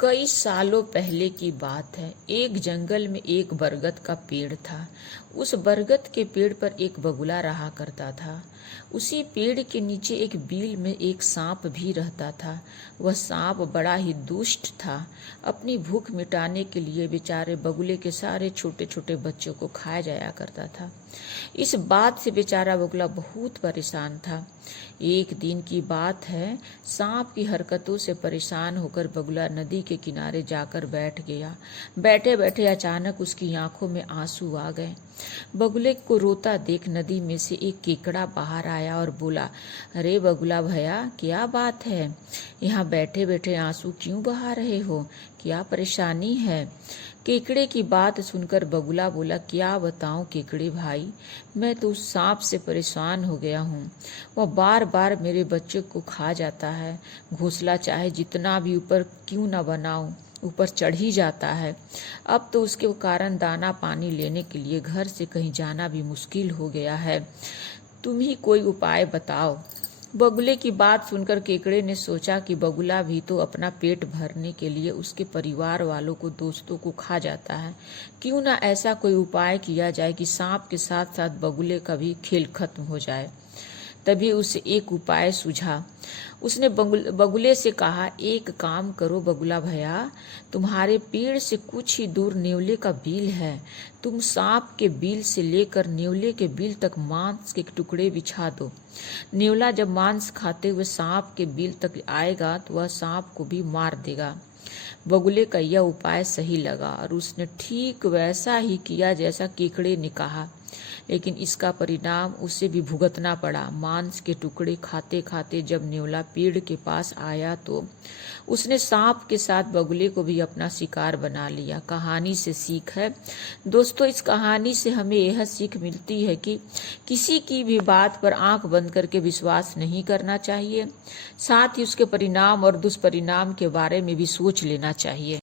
कई सालों पहले की बात है। एक जंगल में एक बरगद का पेड़ था। उस बरगद के पेड़ पर एक बगुला रहा करता था। उसी पेड़ के नीचे एक बील में एक सांप भी रहता था। वह सांप बड़ा ही दुष्ट था। अपनी भूख मिटाने के लिए बेचारे बगुले के सारे छोटे छोटे बच्चों को खाया जाया करता था। इस बात से बेचारा बगुला बहुत परेशान था। एक दिन की बात है, सांप की हरकतों से परेशान होकर बगुला नदी के किनारे जाकर बैठ गया। बैठे बैठे अचानक उसकी आंखों में आंसू आ गए। बगुले को रोता देख नदी में से एक केकड़ा बाहर आया और बोला, अरे बगुला भैया, क्या बात है? यहाँ बैठे बैठे आंसू क्यों बहा रहे हो? क्या परेशानी है? केकड़े की बात सुनकर बगुला बोला, क्या बताऊं केकड़े भाई, मैं तो उस सांप से परेशान हो गया हूँ। वह बार बार मेरे बच्चे को खा जाता है। घोंसला चाहे जितना भी ऊपर क्यों न बनाऊं, ऊपर चढ़ ही जाता है। अब तो उसके कारण दाना पानी लेने के लिए घर से कहीं जाना भी मुश्किल हो गया है। तुम ही कोई उपाय बताओ। बगुले की बात सुनकर केकड़े ने सोचा कि बगुला भी तो अपना पेट भरने के लिए उसके परिवार वालों को, दोस्तों को खा जाता है। क्यों ना ऐसा कोई उपाय किया जाए कि सांप के साथ साथ बगुले का भी खेल खत्म हो जाए। तभी उसे एक उपाय सूझा। उसने बगुले से कहा, एक काम करो बगुला भैया, तुम्हारे पेड़ से कुछ ही दूर नेवले का बील है। तुम सांप के बील से लेकर नेवले के बील तक मांस के टुकड़े बिछा दो। नेवला जब मांस खाते हुए सांप के बील तक आएगा तो वह सांप को भी मार देगा। बगुले का यह उपाय सही लगा और उसने ठीक वैसा ही किया जैसा केकड़े ने कहा। लेकिन इसका परिणाम उसे भी भुगतना पड़ा। मांस के टुकड़े खाते खाते जब नेवला पेड़ के पास आया तो उसने सांप के साथ बगुले को भी अपना शिकार बना लिया। कहानी से सीख है दोस्तों, इस कहानी से हमें यह सीख मिलती है कि किसी की भी बात पर आंख बंद करके विश्वास नहीं करना चाहिए। साथ ही उसके परिणाम और दुष्परिणाम के बारे में भी सोच लेना चाहिए।